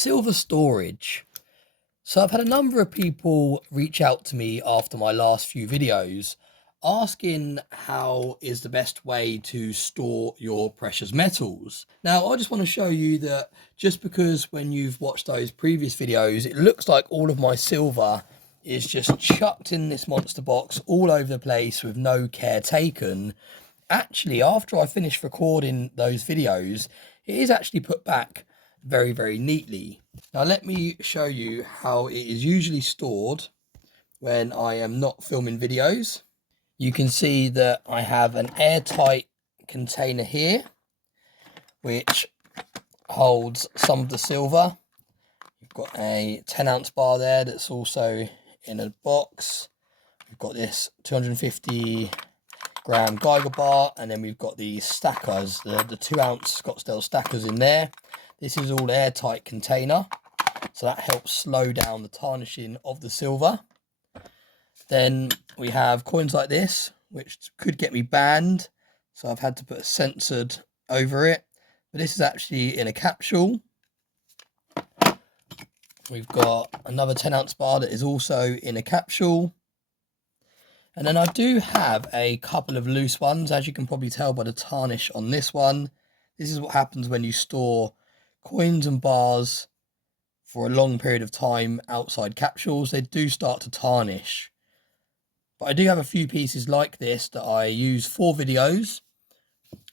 Silver storage. So I've had a number of people reach out to me after my last few videos asking how is the best way to store your precious metals. Now I just want to show you that just because when you've watched those previous videos it looks like all of my silver is just chucked in this monster box all over the place with no care taken, actually after I finish recording those videos it is actually put back very neatly. Now let me show you how it is usually stored when I am not filming videos. You can see that I have an airtight container here which holds some of the silver. You've got a 10-ounce bar there that's also in a box. We've got this 250 gram Geiger bar, and then we've got the stackers, the 2-ounce Scottsdale stackers in there. This is all airtight container, so that helps slow down the tarnishing of the silver. Then we have coins like this, which could get me banned, so I've had to put a censored over it. But this is actually in a capsule. We've got another 10-ounce bar that is also in a capsule. And then I do have a couple of loose ones, as you can probably tell by the tarnish on this one. This is what happens when you store coins and bars for a long period of time outside capsules. They do start to tarnish. But I do have a few pieces like this that I use for videos.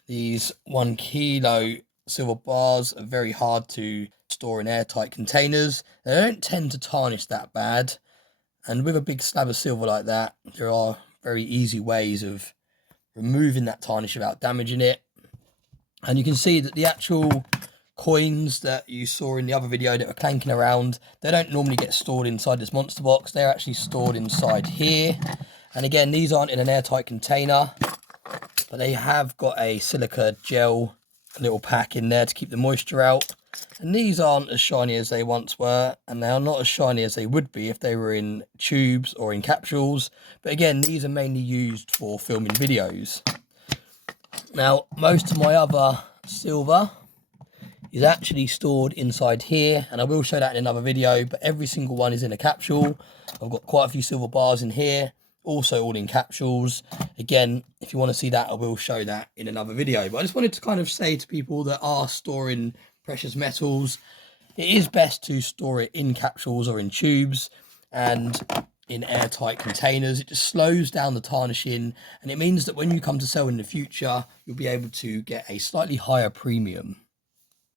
These 1 kilo silver bars are very hard to store in airtight containers. They don't tend to tarnish that bad. And with a big slab of silver like that, there are very easy ways of removing that tarnish without damaging it. And you can see that the actual coins that you saw in the other video that were clanking around, they don't normally get stored inside this monster box. They're actually stored inside here. And again, these aren't in an airtight container, but they have got a silica gel little pack in there to keep the moisture out. And these aren't as shiny as they once were, and they are not as shiny as they would be if they were in tubes or in capsules. But again, these are mainly used for filming videos. Now, most of my other silver is actually stored inside here, and I will show that in another video, but every single one is in a capsule. I've got quite a few silver bars in here, also all in capsules. Again, if you want to see that, I will show that in another video. But I just wanted to kind of say to people that are storing precious metals, it is best to store it in capsules or in tubes and in airtight containers. It just slows down the tarnishing, and it means that when you come to sell in the future, you'll be able to get a slightly higher premium.